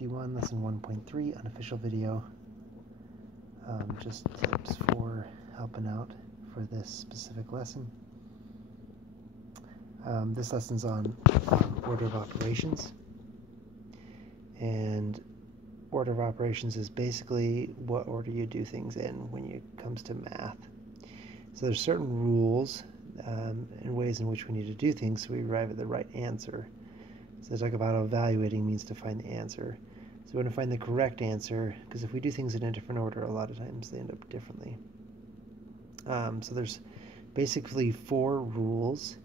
51, lesson 1.3, unofficial video. Just tips for helping out for this specific lesson. This lesson's on order of operations. And order of operations is basically what order you do things in when it comes to math. So there's certain rules and ways in which we need to do things so we arrive at the right answer. So they talk about evaluating means to find the answer. So we want to find the correct answer, because if we do things in a different order, a lot of times they end up differently. So there's basically 4 rules,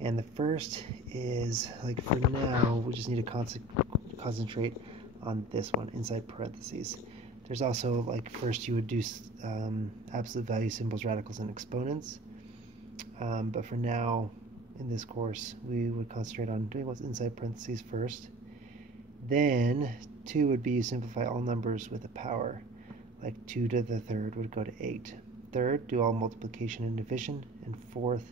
and the first is, like, for now, we just need to concentrate on this one, inside parentheses. There's also, like, first you would do absolute value symbols, radicals, and exponents. But for now, in this course, we would concentrate on doing what's inside parentheses first. Then 2 would be you simplify all numbers with a power. Like 2 to the third would go to 8. Third, do all multiplication and division. And fourth,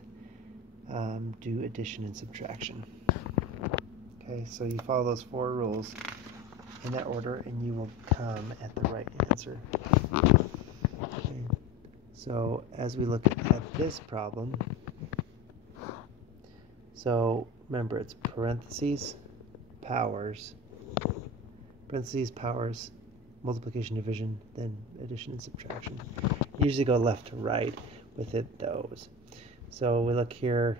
do addition and subtraction. Okay, so you follow those 4 rules in that order, and you will come at the right answer. Okay. So as we look at this problem, so remember, it's parentheses, powers, multiplication, division, then addition and subtraction. You usually go left to right with it, those. So we look here,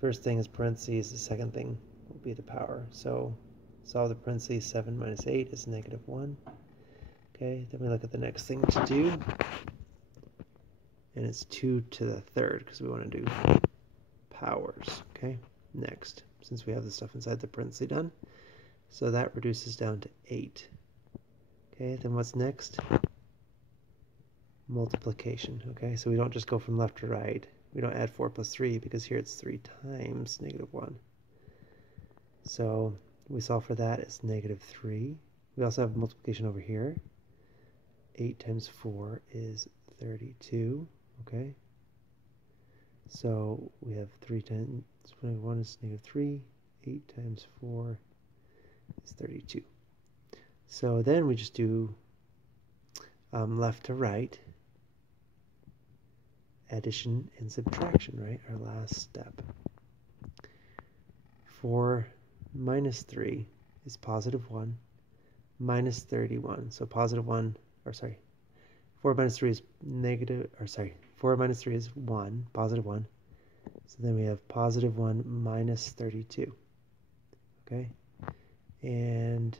first thing is parentheses, the second thing will be the power. So solve the parentheses, 7 minus 8 is -1. Okay, then we look at the next thing to do, and it's 2 to the third, because we want to do powers. Okay, next, since we have the stuff inside the parentheses done, so that reduces down to 8. Okay, then what's next? Multiplication. Okay, so we don't just go from left to right. We don't add 4 plus 3, because here it's 3 times -1. So we solve for that as -3. We also have multiplication over here. 8 times 4 is 32. Okay, so we have 3 times 1 is -3. 8 times 4 is 32. So then we just do left to right, addition and subtraction, right? Our last step. 4 minus 3 is +1, minus 31. So +1, or sorry, 4 minus 3 is 4 minus 3 is 1, +1. So then we have +1 minus 32. Okay? And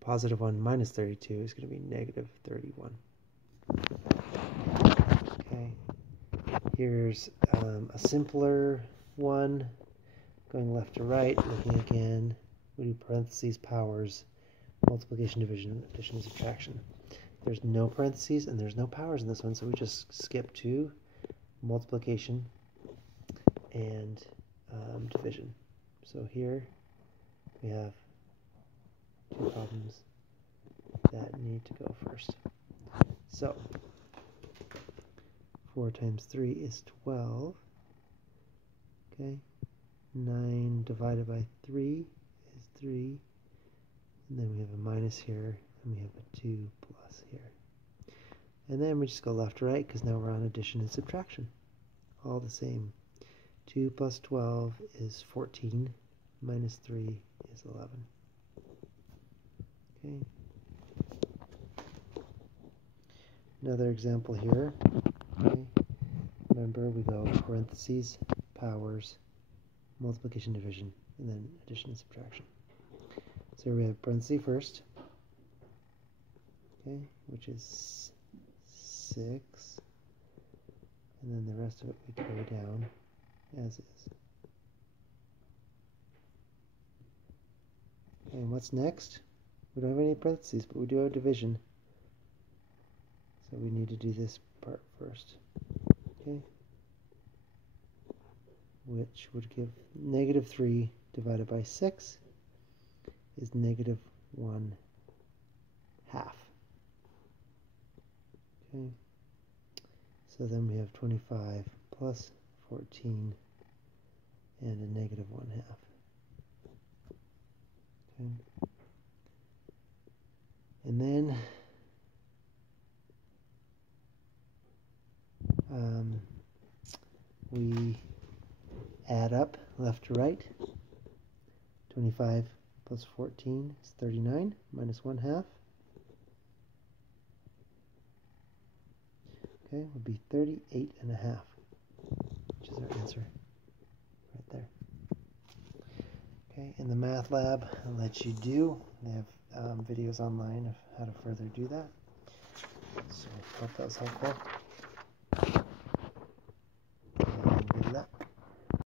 +1 minus 32 is going to be -31. Okay. Here's a simpler one. Going left to right, looking again, we do parentheses, powers, multiplication, division, addition, and subtraction. There's no parentheses and there's no powers in this one, so we just skip to multiplication and division. So here we have 2 problems that need to go first. So 4 times 3 is 12. Okay. 9 divided by 3 is 3. And then we have a minus here, and we have a 2 plus here. And then we just go left to right, because now we're on addition and subtraction. All the same. 2 plus 12 is 14. Minus 3 is 11. Okay. Another example here. Okay. Remember, we go parentheses, powers, multiplication, division, and then addition and subtraction. So we have parentheses first, okay, which is 6, and then the rest of it we carry down as is. Okay, and what's next? We don't have any parentheses, but we do have division. So we need to do this part first. Okay? Which would give -3 divided by 6 is -1/2. Okay? So then we have 25 plus 14 and a -1/2. Okay? we add up left to right. 25 plus 14 is 39, minus 1/2. Okay, would be 38.5, which is our answer right there. Okay, in the math lab, I'll let you do. They have videos online of how to further do that. So I hope that was helpful.